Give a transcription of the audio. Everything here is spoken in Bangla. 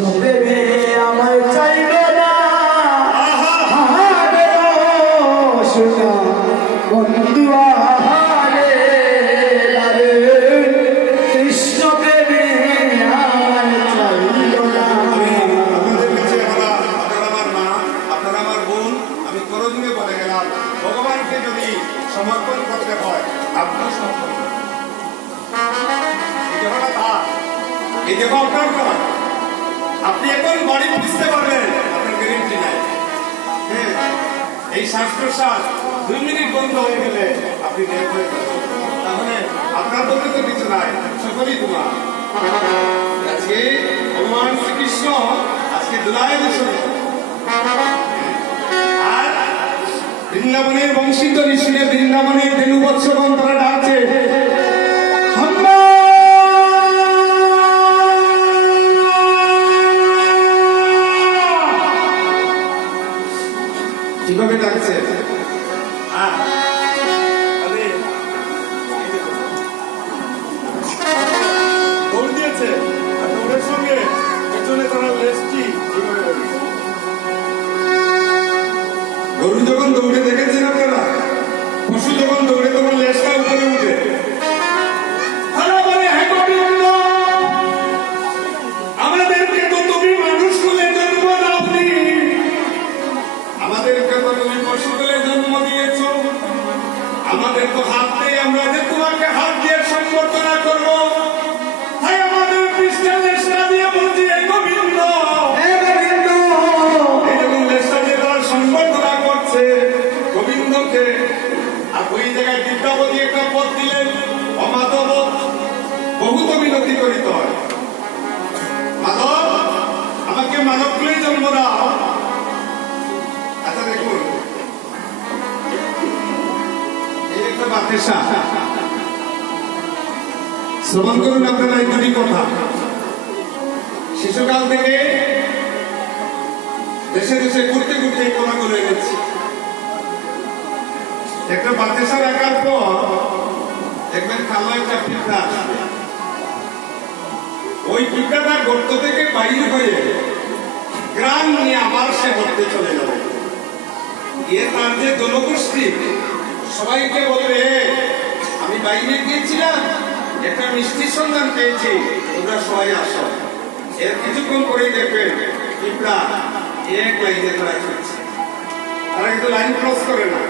দেবে আমার চাইল না আহারে সোনা বন্ধু আহারে লারে কৃষ্ণ দেবে আমার চাইল না। আপনাদের কাছে আপনারা আমার মা, আপনারা আমার বোন, আমি করজনে বলে গেলাম ভগবানকে যদি সমর্পণ করতে হয় আপনার সমর্পণ এই দেহ আপনার নয়। আপনি এখন বাড়ি বুঝতে পারবেন আপনার গ্যারেন্টি নাই। এই শ্বাস প্রশ্বাস 2 মিনিট বন্ধ হয়ে গেলে আপনি দেহ হয়ে যাবেন। তাহলে আপনার বলতে তো কিছু নাই, সকলেই তোমার। আজকে ভগবান শ্রীকৃষ্ণ আজকে দুলায় দিয়েছেন আর বৃন্দাবনের বংশীধ্বনি শুনে বৃন্দাবনের বেণু বৎসগণ তারা ডাকছে কিভাবে ডাকছে? দৌড় দিয়েছে আর দৌড়ের সঙ্গে পেছনে তারা লেজটি গরু যখন দৌড়ে দেখেছেন আপনারা, পশু যখন দৌড়ে তখন লেজটা উপরে উঠে আমাদেরকে তো তুমি মানুষ বলে জন্ম দাওনি, আমাদেরকে তো তুমি পশু বলে জন্ম দিয়েছ, আমাদের তো হাত নেই, আমরা যে তোমাকে হাত দিয়ে সম্বর্ধনা করবো, তাই আমাদের পৃষ্ঠে লেজটা দিয়ে বলছি এই গোবিন্দ এইরকম লেজটা দিয়ে তারা সম্বর্ধনা করছে গোবিন্দকে। আর ওই জায়গায় বিদ্যাপতি একটা পদ দিলেন অমাধব, বহুত মিনতি করিতে হয়, মাধব আমাকে মাধব কুলেই জন্ম দাও। আচ্ছা দেখুন এই একটা বাতেশা, শ্রবণ করুন আপনারা এই দুটি কথা। শিশুকাল থেকে দেশে দেশে ঘুরতে ঘুরতে এই কথাগুলো এনেছি। একটা বাতেশা রাখার পর দেখবেন কালো একটা পিঁপড়া আসবে, ওই পিঁপড়াটা গর্ত থেকে বাইর হয়ে গ্রাম নিয়ে আবার সে হতে চলে যাবে। গিয়ে তার যে জনগোষ্ঠী সবাইকে বলবে আমি বাইরে গিয়েছিলাম, একটা মিষ্টির সন্ধান পেয়েছি, তোমরা সবাই আসো। এর কিছুক্ষণ পরেই দেখবেন পিঁপড়া এক লাইনে তারা চলছে, তারা কিন্তু লাইন ক্রস করে না,